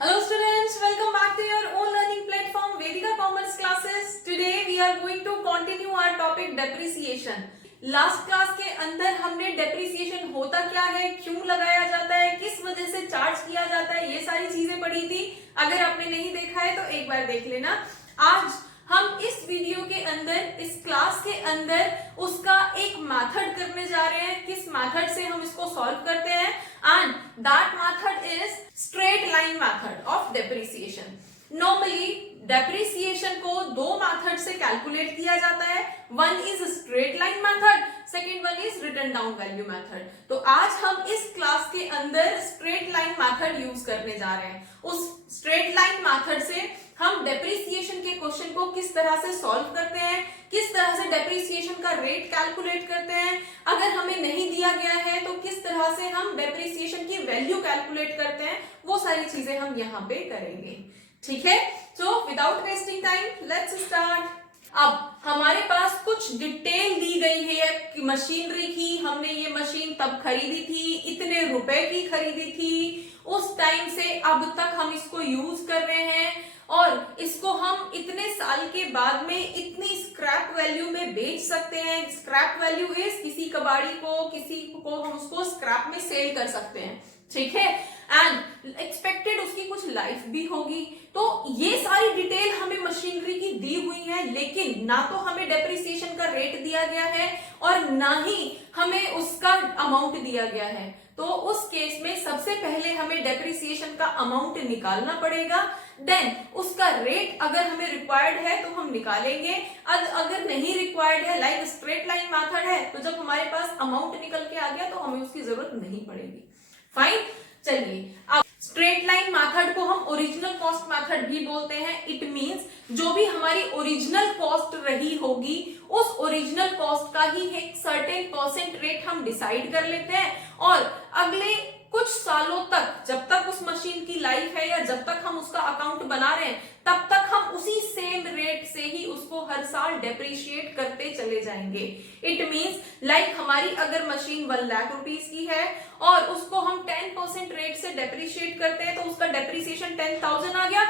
Hello students, welcome back to your own learning platform Vedika Commerce classes. Today we are going to continue our topic depreciation. Last class के अंदर हमने depreciation होता क्या है, क्यों लगाया जाता है, किस वजह से चार्ज किया जाता है, ये सारी चीजें पढ़ी थी। अगर आपने नहीं देखा है तो एक बार देख लेना। आज हम इस वीडियो के अंदर, इस क्लास के अंदर उसका एक मेथड करने जा रहे हैं। किस मेथड से हम इसको सॉल्व करते हैं, and that method is straight line method of depreciation. Normally depreciation को दो मेथड से कैलकुलेट किया जाता है। One is straight line method, second one is written down value method. तो आज हम इस क्लास के अंदर स्ट्रेट लाइन मेथड यूज करने जा रहे हैं। उस स्ट्रेट लाइन मेथड से हम डेप्रिसिएशन के क्वेश्चन को किस तरह से सॉल्व करते हैं, किस तरह से डेप्रिसिएशन का रेट कैलकुलेट करते हैं, अगर हमें नहीं दिया गया है तो किस तरह से हम डेप्रिसिएशन की वैल्यू कैलकुलेट करते हैं, वो सारी चीजें हम यहाँ पे करेंगे। ठीक है, so without wasting time let's start. अब हमारे पास कुछ डिटेल दी गई है कि मशीनरी की, हमने ये मशीन तब खरीदी थी, इतने रुपए की खरीदी थी, उस टाइम से अब तक हम इसको यूज कर रहे हैं और इसको हम इतने साल के बाद में इतनी स्क्रैप वैल्यू में बेच सकते हैं। स्क्रैप वैल्यू इज किसी कबाड़ी को, किसी को हम उसको स्क्रैप में सेल कर सकते हैं। ठीक है, एंड एक्सपेक्टेड उसकी कुछ लाइफ भी होगी। तो ये सारी डिटेल हमें मशीनरी की दी हुई है, लेकिन ना तो हमें डेप्रिसिएशन का रेट दिया गया है और ना ही हमें उसका अमाउंट दिया गया है। तो उस केस में सबसे पहले हमें डेप्रिसिएशन का अमाउंट निकालना पड़ेगा, देन उसका रेट अगर हमें रिक्वायर्ड है तो हम निकालेंगे, अगर नहीं रिक्वायर्ड है, लाइक स्ट्रेट लाइन मेथड है, तो जब हमारे पास अमाउंट निकल के आ गया तो हमें उसकी जरूरत नहीं पड़ेगी। फाइन, चलिए अब स्ट्रेट लाइन मेथड को हम ओरिजिनल कॉस्ट मेथड भी बोलते हैं। इट मींस जो भी हमारी ओरिजिनल कॉस्ट रही होगी, उस ओरिजिनल कॉस्ट का ही एक सर्टेन परसेंट रेट हम डिसाइड कर लेते हैं और अगले कुछ सालों तक, जब तक उस मशीन की लाइफ है या जब तक हम उसका अकाउंट बना रहे हैं, तब तक हम उसी सेम रेट से ही उसको हर साल डेप्रिशिएट करते चले जाएंगे। इट मींस लाइक हमारी अगर मशीन 1 लाख रुपीस की है और उसको हम 10% रेट से डेप्रिशिएट करते हैं, तो उसका डेप्रिसिएशन 10,000 आ गया।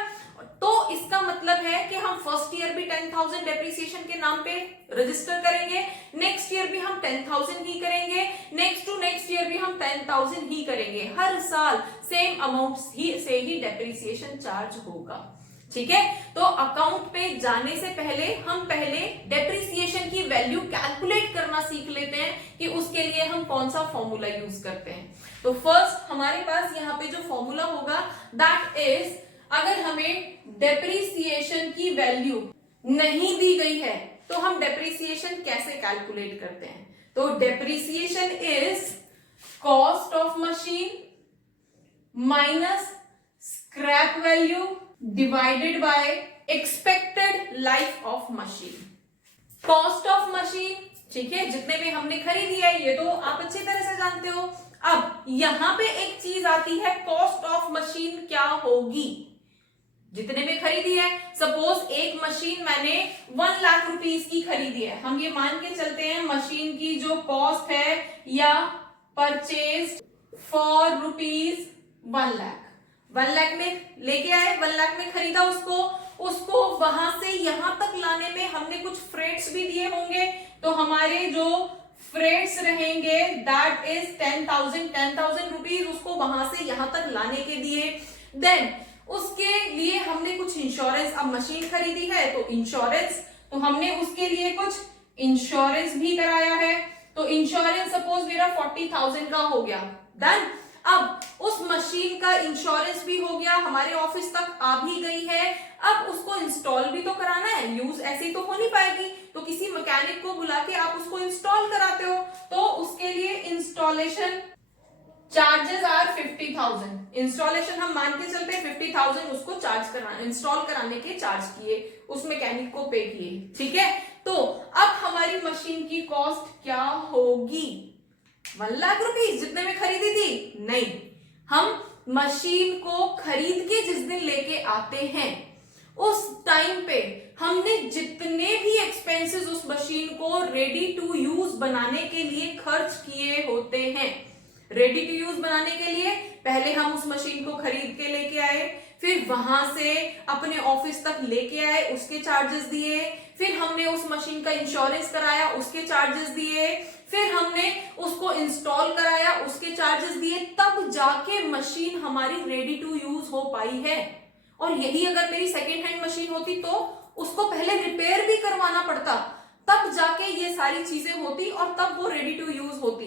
तो इसका मतलब है कि हम फर्स्ट ईयर भी 10,000 डेप्रिसिएशन के नाम पे रजिस्टर करेंगे, नेक्स्ट ईयर भी हम 10,000 ही करेंगे, नेक्स्ट टू नेक्स्ट ईयर भी हम 10,000 ही करेंगे। हर साल सेम अमाउंट से ही डेप्रिसिएशन चार्ज होगा। ठीक है, तो अकाउंट पे जाने से पहले हम पहले डेप्रिसिएशन की वैल्यू कैलकुलेट करना सीख लेते हैं कि उसके लिए हम कौन सा फॉर्मूला यूज करते हैं। तो फर्स्ट हमारे पास यहाँ पे जो फॉर्मूला होगा दैट इज, अगर हमें डेप्रिसिएशन की वैल्यू नहीं दी गई है तो हम डेप्रिसिएशन कैसे कैलकुलेट करते हैं। तो depreciation is cost of machine minus scrap value divided by expected life of machine. Cost of machine, ठीक है, जितने में हमने खरीदी है ये तो आप अच्छी तरह से जानते हो। अब यहां पे एक चीज आती है, कॉस्ट ऑफ मशीन क्या होगी, जितने में खरीदी है। सपोज एक मशीन मैंने 1 लाख रुपीस की खरीदी है, हम ये मान के चलते हैं मशीन की जो कॉस्ट है या purchase for rupees 1 lakh, 1 lakh में लेके आए, 1 लाख में खरीदा उसको वहां से यहां तक लाने में हमने कुछ फ्रेट्स भी दिए होंगे, तो हमारे जो फ्रेट्स रहेंगे दैट इज 10,000 रुपीज, उसको वहां से यहां तक लाने के दिए। देन उसके लिए हमने कुछ इंश्योरेंस, अब मशीन खरीदी है तो इंश्योरेंस, तो हमने उसके लिए कुछ इंश्योरेंस भी कराया है। तो इंश्योरेंस सपोज मेरा 40,000 का हो गया। देन अब उस मशीन का इंश्योरेंस भी हो गया, हमारे ऑफिस तक आ भी गई है, अब उसको इंस्टॉल भी तो कराना है, यूज ऐसे तो हो नहीं पाएगी, तो किसी मैकेनिक को बुला के आप उसको इंस्टॉल कराते हो, तो उसके लिए इंस्टॉलेशन चार्जेस आर 50,000। इंस्टॉलेशन हम मान के चलते हैं 50,000 उसको चार्ज करना, इंस्टॉल कराने के चार्ज किए, उस मैकेनिक को पे किए। ठीक है, तो अब हमारी मशीन की कॉस्ट क्या होगी, 1 लाख रुपीस जितने में खरीदी थी, नहीं, हम मशीन को खरीद के जिस दिन लेके आते हैं उस टाइम पे हमने जितने भी एक्सपेंसेस उस मशीन को रेडी टू यूज बनाने के लिए खर्च किए होते हैं, रेडी टू यूज बनाने के लिए पहले हम उस मशीन को खरीद के लेके आए, फिर वहां से अपने ऑफिस तक लेके आए, उसके चार्जेस दिए, फिर हमने उस मशीन का इंश्योरेंस कराया, उसके चार्जेस दिए, फिर हमने उसको इंस्टॉल कराया, उसके चार्जेस दिए, तब जाके मशीन हमारी रेडी टू यूज हो पाई है। और यही अगर मेरी सेकेंड हैंड मशीन होती तो उसको पहले रिपेयर भी करवाना पड़ता, तब जाके ये सारी चीजें होती और तब वो रेडी टू यूज होती।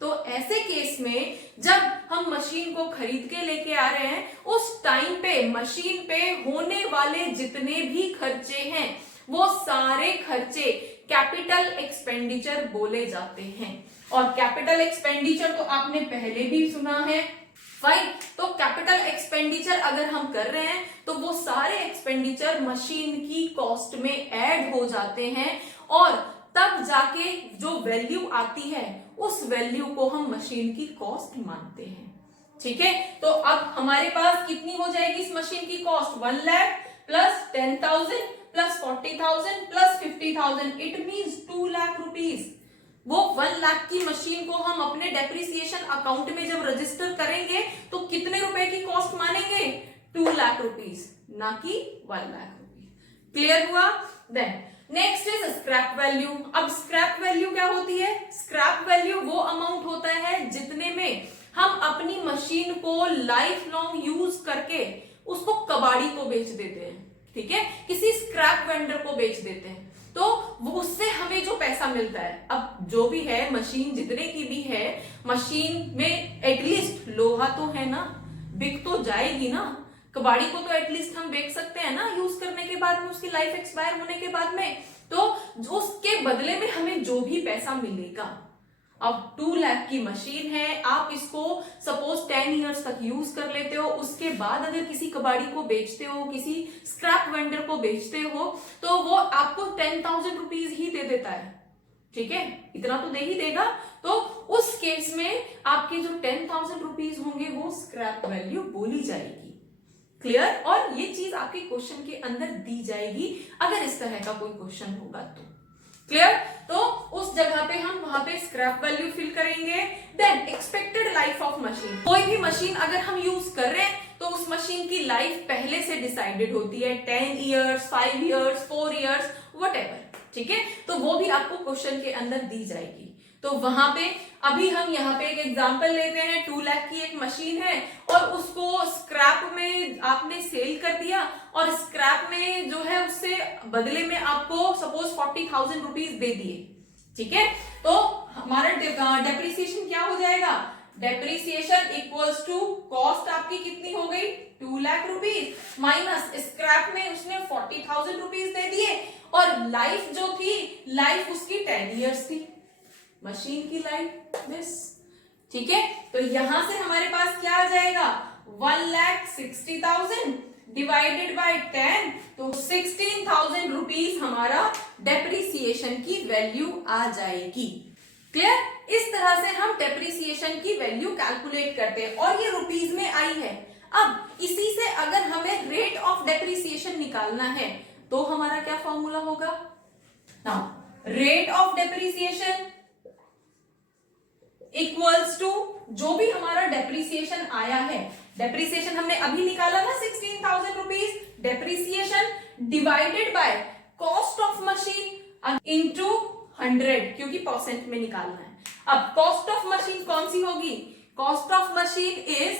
तो ऐसे केस में जब हम मशीन को खरीद के लेके आ रहे हैं, उस टाइम पे मशीन पे होने वाले जितने भी खर्चे हैं वो सारे खर्चे कैपिटल एक्सपेंडिचर बोले जाते हैं। और कैपिटल एक्सपेंडिचर तो आपने पहले भी सुना है, फाइन। तो कैपिटल एक्सपेंडिचर अगर हम कर रहे हैं तो वो सारे एक्सपेंडिचर मशीन की कॉस्ट में ऐड हो जाते हैं और तब जाके जो वैल्यू आती है उस वैल्यू को हम मशीन की कॉस्ट मानते हैं। ठीक है, तो अब हमारे पास कितनी हो जाएगी इस मशीन की cost? 1 lakh plus 10,000 plus 40,000 plus 50,000, it means 2 lakh rupees. वो 1 लाख की मशीन को हम अपने डेप्रिसिएशन अकाउंट में जब रजिस्टर करेंगे तो कितने रुपए की कॉस्ट मानेंगे? 2 लाख रुपीज, ना कि 1 लाख रुपीज। क्लियर हुआ? Then next is scrap value. अब स्क्रैप वैल्यू क्या होती है? स्क्रैप वैल्यू वो अमाउंट होता है जितने में हम अपनी मशीन को लाइफ लॉन्ग यूज करके उसको कबाड़ी को बेच देते हैं, ठीक है, किसी स्क्रैप वेंडर को बेच देते हैं, तो वो उससे हमें जो पैसा मिलता है, अब जो भी है मशीन जितने की भी है, मशीन में एटलीस्ट लोहा तो है ना, बिक तो जाएगी ना, कबाड़ी को तो एटलीस्ट हम बेच सकते हैं ना यूज करने के बाद में, उसकी लाइफ एक्सपायर होने के बाद में, तो उसके बदले में हमें जो भी पैसा मिलेगा। अब 2 लाख की मशीन है, आप इसको सपोज 10 इयर्स तक यूज कर लेते हो, उसके बाद अगर किसी कबाड़ी को बेचते हो, किसी स्क्रैप वेंडर को बेचते हो, तो वो आपको 10,000 रुपीज ही दे देता है, ठीक है, इतना तो दे ही देगा। तो उस केस में आपके जो 10,000 रुपीज होंगे वो स्क्रैप वैल्यू बोली जाएगी। क्लियर? और ये चीज आपके क्वेश्चन के अंदर दी जाएगी अगर इस तरह का कोई क्वेश्चन होगा तो। क्लियर? तो उस जगह पे हम वहां पे स्क्रैप वैल्यू फिल करेंगे। Then expected life of machine. कोई भी मशीन अगर हम यूज कर रहे हैं तो उस मशीन की लाइफ पहले से डिसाइडेड होती है, 10 इयर्स, 5 इयर्स, 4 इयर्स, व्हाटएवर, ठीक है, तो वो भी आपको क्वेश्चन के अंदर दी जाएगी। तो वहां पे अभी हम यहाँ पे एक एग्जांपल लेते हैं, 2 लाख की एक मशीन है और उसको स्क्रैप में आपने सेल कर दिया और स्क्रैप में जो है उससे बदले में आपको सपोज 40,000 रुपीज दे दिए, ठीक है, तो हमारा डेप्रिसिएशन क्या हो जाएगा? डेप्रिसिएशन इक्वल्स टू कॉस्ट आपकी कितनी हो गई? 2 लाख रुपीज माइनस स्क्रैप में उसने 40,000 रुपीज दे दिए और लाइफ जो थी, लाइफ उसकी 10 इयर्स थी, मशीन की लाइफ दिस, ठीक है, तो यहां से हमारे पास क्या आ जाएगा? 1,60,000 डिवाइडेड बाय 10, तो 16,000 रुपीज हमारा डेप्रिसिएशन की वैल्यू आ जाएगी। क्लियर? इस तरह से हम डेप्रिसिएशन की वैल्यू कैलकुलेट करते हैं और ये रुपीज में आई है। अब इसी से अगर हमें रेट ऑफ डेप्रिसिएशन निकालना है तो हमारा क्या फॉर्मूला होगा? Now rate of depreciation equals to जो भी हमारा डेप्रिसिएशन आया है, डेप्रिसिएशन हमने अभी निकाला ना 16,000 rupees, depreciation divided by cost of machine into 100, क्योंकि परसेंट में निकालना है। अब कॉस्ट ऑफ मशीन कौन सी होगी? Cost of machine is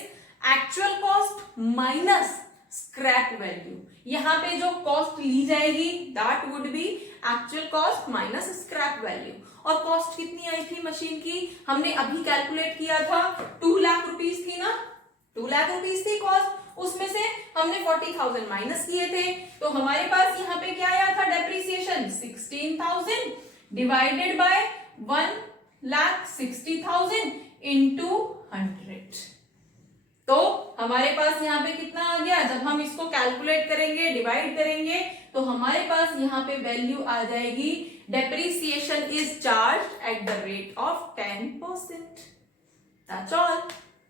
actual cost minus scrap value. यहां पे जो कॉस्ट ली जाएगी that would be actual cost minus scrap value. और कॉस्ट कितनी आई थी मशीन की? हमने अभी कैलकुलेट किया था 2 लाख रुपीज थी ना, 2 लाख रुपीज थी कॉस्ट, उसमें से हमने 40,000 माइनस किए थे, तो हमारे पास यहाँ पे क्या आया था? डेप्रिसिएशन 16,000 डिवाइडेड बाय 1,60,000 इंटू 100, तो हमारे पास यहाँ पे कितना आ गया? जब हम इसको कैलकुलेट करेंगे, डिवाइड करेंगे, तो हमारे पास यहाँ पे वैल्यू आ जाएगी, depreciation is charged at the rate of 10%। That's all,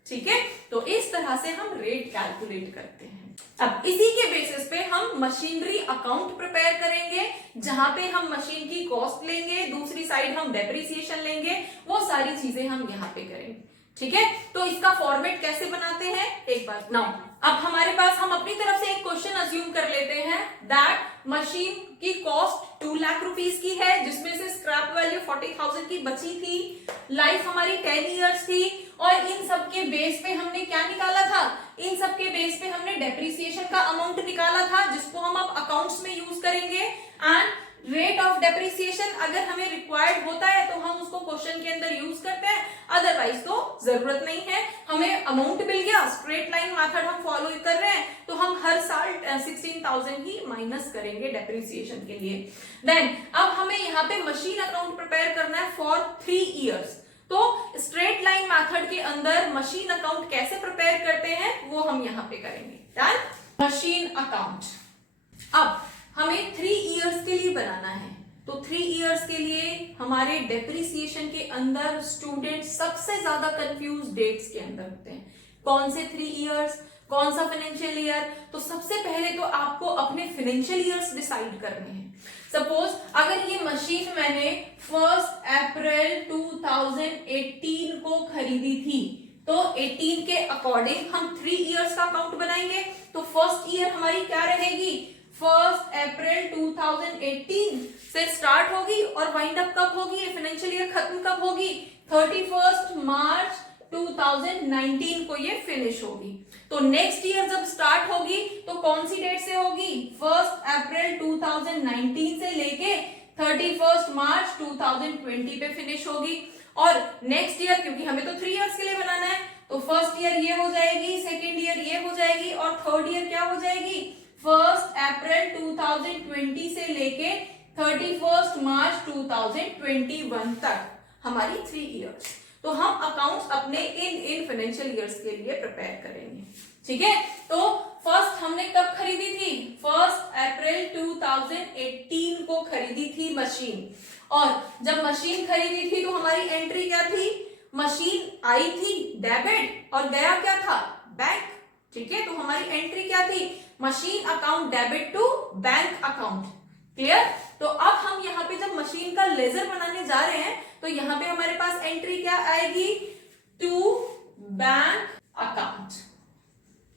ठीक है, तो इस तरह से हम रेट कैलकुलेट करते हैं। अब इसी के बेसिस पे हम मशीनरी अकाउंट प्रिपेयर करेंगे, जहां पे हम मशीन की कॉस्ट लेंगे, दूसरी साइड हम डेप्रिसिएशन लेंगे, वो सारी चीजें हम यहाँ पे करेंगे, ठीक है। तो इसका फॉर्मेट कैसे बनाते हैं एक बार नाउ अब हमारे पास हम अपनी तरफ से एक क्वेश्चन अज्यूम कर लेते हैं दैट मशीन की कॉस्ट 2 लाख रुपीस की है, जिसमें से स्क्रैप वैल्यू 40,000 की बची थी, लाइफ हमारी 10 इयर्स थी, और इन सब के बेस पे हमने क्या निकाला था, इन सब के बेस पे हमने डेप्रिसिएशन का अमाउंट निकाला था, जिसको हम अब अकाउंट्स में यूज करेंगे। एंड रेट ऑफ डेप्रिसिएशन अगर हमें रिक्वायर्ड होता है तो हम उसको क्वेश्चन के अंदर यूज करते हैं, अदरवाइज तो जरूरत नहीं है। हमें अमाउंट मिल गया, स्ट्रेट लाइन मेथड हम फॉलो कर रहे हैं, तो हम हर साल 16,000 ही माइनस करेंगे डेप्रिसिएशन के लिए। देन अब हमें यहाँ पे मशीन अकाउंट प्रिपेयर करना है फॉर 3 इयर्स। तो स्ट्रेट लाइन मेथड के अंदर मशीन अकाउंट कैसे प्रिपेयर करते हैं वो हम यहाँ पे करेंगे। डन। मशीन अकाउंट अब हमें 3 इयर्स के लिए बनाना है, तो 3 इयर्स के लिए हमारे डेप्रिसिएशन के अंदर स्टूडेंट सबसे ज्यादा कंफ्यूज डेट्स के अंदर होते हैं। कौन से 3 इयर्स, कौन सा फाइनेंशियल ईयर? तो सबसे पहले तो आपको अपने फाइनेंशियल ईयर्स डिसाइड करने हैं। सपोज अगर ये मशीन मैंने 1 अप्रैल 2018 को खरीदी थी, तो 18 के अकॉर्डिंग हम 3 इयर्स का अकाउंट बनाएंगे। तो फर्स्ट ईयर हमारी क्या रहेगी, 1 अप्रैल 2018 से स्टार्ट होगी और वाइंड अप कब होगी, फाइनेंशियल ईयर खत्म कब होगी, 31 मार्च 2019 को ये फिनिश होगी। तो नेक्स्ट ईयर जब स्टार्ट होगी तो कौन सी डेट से होगी, 1 अप्रैल 2019 से लेके 31 मार्च 2020 पे फिनिश होगी। और नेक्स्ट ईयर, क्योंकि हमें तो 3 इयर्स के लिए बनाना है, तो फर्स्ट ईयर ये हो जाएगी, सेकेंड ईयर ये हो जाएगी, और थर्ड ईयर क्या हो जाएगी, 1 अप्रैल 2020 से लेके 31 मार्च 2021 तक हमारी 3 इयर्स। तो हम अकाउंट्स अपने इन फाइनेंशियल ईयर्स के लिए प्रिपेयर करेंगे। ठीक है, तो फर्स्ट हमने कब खरीदी थी, 1 अप्रैल 2018 को खरीदी थी मशीन। और जब मशीन खरीदी थी तो हमारी एंट्री क्या थी, मशीन आई थी डेबिट और गया क्या था, बैंक। ठीक है, तो हमारी एंट्री क्या थी, machine account debit to bank account. Clear. तो अब हम यहाँ पे जब मशीन का लेजर बनाने जा रहे हैं तो यहाँ पे हमारे पास एंट्री क्या आएगी, टू बैंक अकाउंट।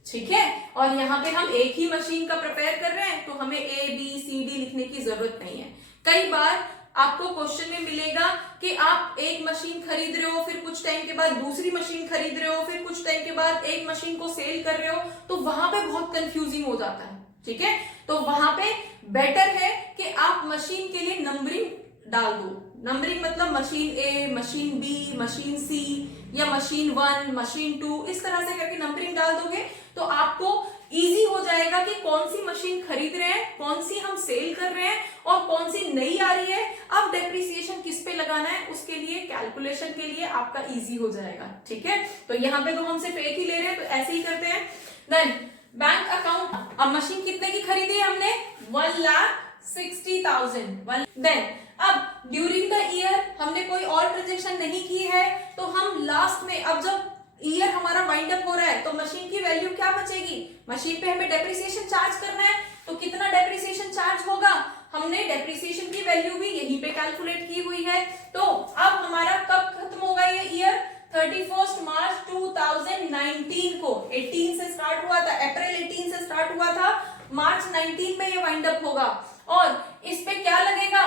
ठीक है, और यहाँ पे हम एक ही मशीन का प्रिपेयर कर रहे हैं, तो हमें ABCD लिखने की जरूरत नहीं है। कई बार आपको क्वेश्चन में मिलेगा कि आप एक मशीन खरीद रहे हो, फिर कुछ टाइम के बाद दूसरी मशीन खरीद रहे हो, फिर कुछ टाइम के बाद एक मशीन को सेल कर रहे हो, तो वहां पे बहुत कंफ्यूजिंग हो जाता है। ठीक है, तो वहां पे बेटर है कि आप मशीन के लिए नंबरिंग डाल दो। नंबरिंग मतलब machine A, machine B, machine C या मशीन 1, मशीन 2, इस तरह से करके नंबरिंग डाल दोगे तो आपको इजी हो जाएगा कि कौन सी मशीन खरीद रहे हैं, कौन सी हम सेल कर रहे हैं और कौन सी नई आ रही है, अब डेप्रिसिएशन किस पे लगाना है, उसके लिए कैलकुलेशन के लिए आपका इजी हो जाएगा। ठीक है, तो यहाँ पे तो हम सिर्फ एक ही ले रहे हैं, तो ऐसे ही करते हैं। देन बैंक अकाउंट, अब मशीन कितने की खरीदी है हमने, 1,60,000। देन अब ड्यूरिंग द ईयर हमने कोई और ट्रांजेक्शन नहीं की है, तो हम लास्ट में, अब जब ईयर हमारा वाइंड अप हो रहा है तो मशीन की वैल्यू क्या बचेगी, मशीन पे हमें डेप्रिसिएशन चार्ज करना है, तो कितना डेप्रिसिएशन चार्ज होगा, हमने डेप्रिसिएशन की वैल्यू भी यहीं पे कैलकुलेट की हुई है। तो अब हमारा कब खत्म होगा ये ईयर, 31 मार्च 2019 को, 18 से स्टार्ट हुआ था, अप्रैल 18 से स्टार्ट हुआ था, मार्च 19 में ये वाइंड अप होगा। और इस पे क्या लगेगा,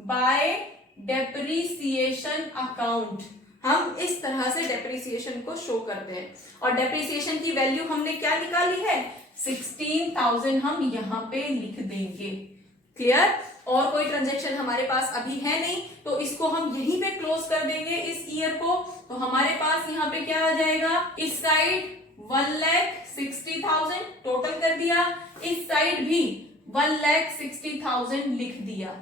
बाय डेप्रिसिएशन अकाउंट। हम इस तरह से डेप्रिसिएशन को शो करते हैं, और डेप्रिसिएशन की वैल्यू हमने क्या निकाली है, 16,000 हम यहाँ पे लिख देंगे। क्लियर। और कोई ट्रांजेक्शन हमारे पास अभी है नहीं, तो इसको हम यहीं पे क्लोज कर देंगे इस ईयर को। तो हमारे पास यहाँ पे क्या आ जाएगा, इस साइड 1,60,000 टोटल कर दिया, इस साइड भी 1,60,000 लिख दिया।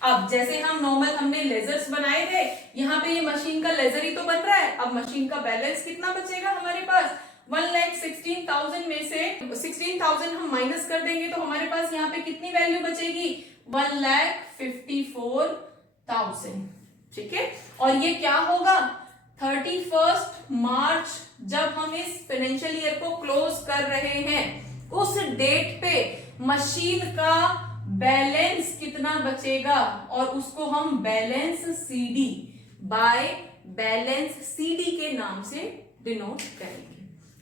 अब जैसे हम नॉर्मल हमने लेजर्स बनाए थे, यहाँ पे ये मशीन का लेजर ही तो बन रहा है। अब मशीन का बैलेंस कितना बचेगा हमारे पास, 1,16,000 में से 16,000 हम माइनस कर देंगे तो हमारे पास यहाँ पे कितनी वैल्यू बचेगी, 1,54,000। ठीक है, और ये क्या होगा, 31 मार्च जब हम इस फाइनेंशियल ईयर को क्लोज कर रहे हैं, उस डेट पे मशीन का बैलेंस कितना बचेगा, और उसको हम balance CD, by balance CD के नाम से डिनोट करेंगे।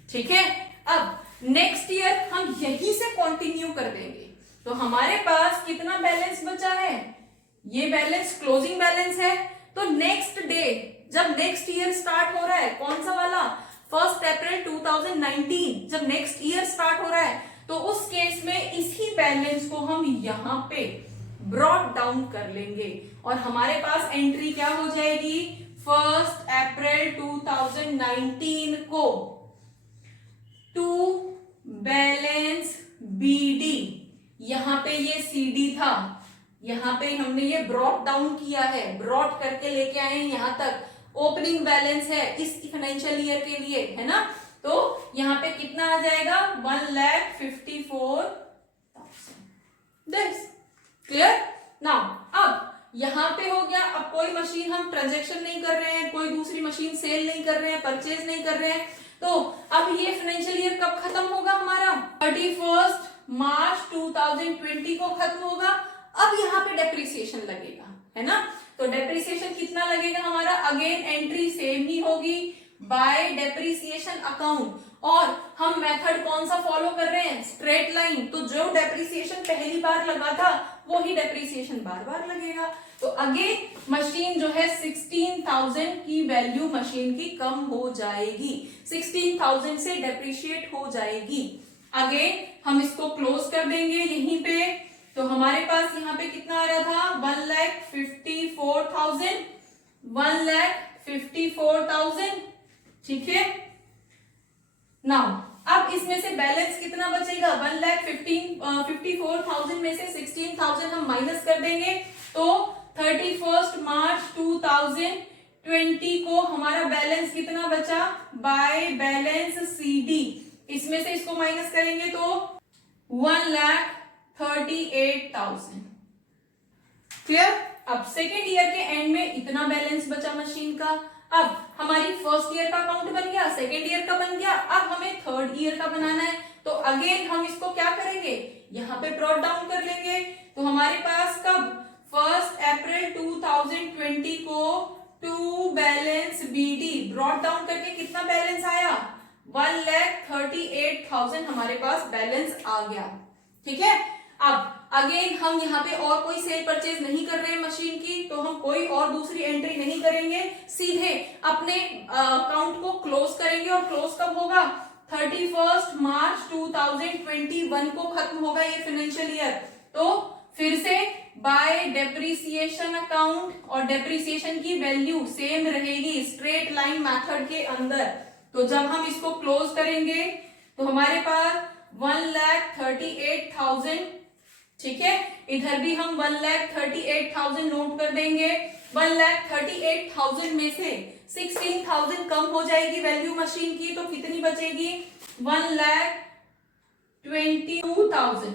ठीक है, अब नेक्स्ट ईयर हम यहीं से कंटिन्यू कर देंगे। तो हमारे पास कितना बैलेंस बचा है, ये बैलेंस क्लोजिंग बैलेंस है। तो नेक्स्ट डे जब नेक्स्ट ईयर स्टार्ट हो रहा है, कौन सा वाला, 1 अप्रैल 2019, जब नेक्स्ट ईयर स्टार्ट हो रहा है, तो उस केस में इसी बैलेंस को हम यहां पे ब्रॉट डाउन कर लेंगे और हमारे पास एंट्री क्या हो जाएगी, 1 अप्रैल 2019 को टू बैलेंस बीडी, यहां पे ये सीडी था, यहां पे हमने ये ब्रॉट डाउन किया है, ब्रॉट करके लेके आए यहां तक, ओपनिंग बैलेंस है इस फाइनेंशियल ईयर के लिए, है ना। तो यहां पे कितना आ जाएगा, 1,54,000। This clear. नाउ अब यहां पे हो गया, अब कोई मशीन हम ट्रांजेक्शन नहीं कर रहे हैं, कोई दूसरी मशीन सेल नहीं कर रहे हैं, परचेज नहीं कर रहे हैं। तो अब ये फाइनेंशियल ईयर कब खत्म होगा हमारा, 31 मार्च 2020 को खत्म होगा। अब यहाँ पे डेप्रिसिएशन लगेगा, है ना। तो डेप्रिसिएशन कितना लगेगा हमारा, अगेन एंट्री सेम ही होगी, बाय डेप्रिसिएशन अकाउंट। और हम मेथड कौन सा फॉलो कर रहे हैं, स्ट्रेट लाइन। तो जो डेप्रिसिएशन पहली बार लगा था वो ही डेप्रिसिएशन बार बार लगेगा। तो अगेन मशीन जो है 16,000 की वैल्यू मशीन की कम हो जाएगी, 16,000 से डेप्रिशिएट हो जाएगी। अगेन हम इसको क्लोज कर देंगे यहीं पे। तो हमारे पास यहाँ पे कितना आ रहा था, 1,54,000, 1,54,000, ठीक है। नाउ अब इसमें से बैलेंस कितना बचेगा, 1,54,000 में से 16,000 हम माइनस कर देंगे। तो 31 मार्च 2020 को हमारा बैलेंस कितना बचा, बाय बैलेंस सीडी, इसमें से इसको माइनस करेंगे तो 1,38,000। क्लियर। अब सेकेंड ईयर के एंड में इतना बैलेंस बचा मशीन का। अब हमारी फर्स्ट ईयर का अकाउंट बन गया, सेकेंड ईयर का बन गया, अब हमें थर्ड ईयर का बनाना है। तो अगेन हम इसको क्या करेंगे, यहाँ पे ब्रॉट डाउन कर लेंगे। तो हमारे पास कब, 1 अप्रैल 2020 को to balance BD, brought down करके कितना बैलेंस आया, 1,38,000 हमारे पास बैलेंस आ गया, ठीक है। अब अगेन हम यहाँ पे और कोई सेल परचेज नहीं कर रहे हैं मशीन की, तो हम कोई और दूसरी एंट्री नहीं करेंगे, सीधे अपने अकाउंट को क्लोज करेंगे। और क्लोज कब होगा, 31 मार्च 2021 को खत्म होगा ये फाइनेंशियल ईयर। तो फिर से बाय डेप्रिसिएशन अकाउंट, और डेप्रिसिएशन की वैल्यू सेम रहेगी स्ट्रेट लाइन मेथड के अंदर। तो जब हम इसको क्लोज करेंगे तो हमारे पास 1,38,000, ठीक है। इधर भी हम 1,38,000 नोट कर देंगे। 1,38,000 में से 16,000 कम हो जाएगी वैल्यू मशीन की, तो कितनी बचेगी, 1,22,000।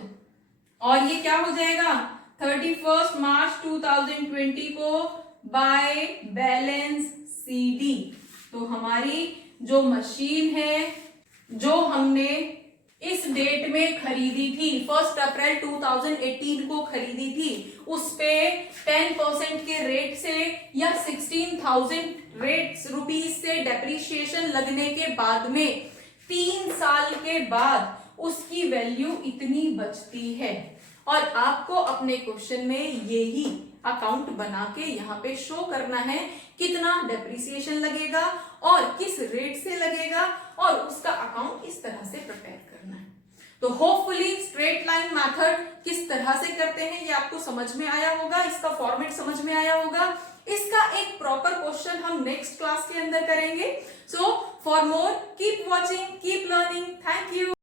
और ये क्या हो जाएगा, 31 मार्च 2020 को बाय बैलेंस सीडी। तो हमारी जो मशीन है, जो हमने इस डेट में खरीदी थी, 1 अप्रैल 2018 को खरीदी थी, उस पे 10% के रेट से या 16,000 रुपीज से डेप्रिसिएशन लगने के बाद में 3 साल के बाद उसकी वैल्यू इतनी बचती है। और आपको अपने क्वेश्चन में यही अकाउंट बना के यहाँ पे शो करना है कितना डेप्रिसिएशन लगेगा और किस रेट से लगेगा, और उसका अकाउंट इस तरह से प्रिपेयर करना है। तो होपफुली स्ट्रेट लाइन मेथड किस तरह से करते हैं ये आपको समझ में आया होगा, इसका फॉर्मेट समझ में आया होगा। इसका एक प्रॉपर क्वेश्चन हम नेक्स्ट क्लास के अंदर करेंगे। So for more keep watching, keep learning. Thank you.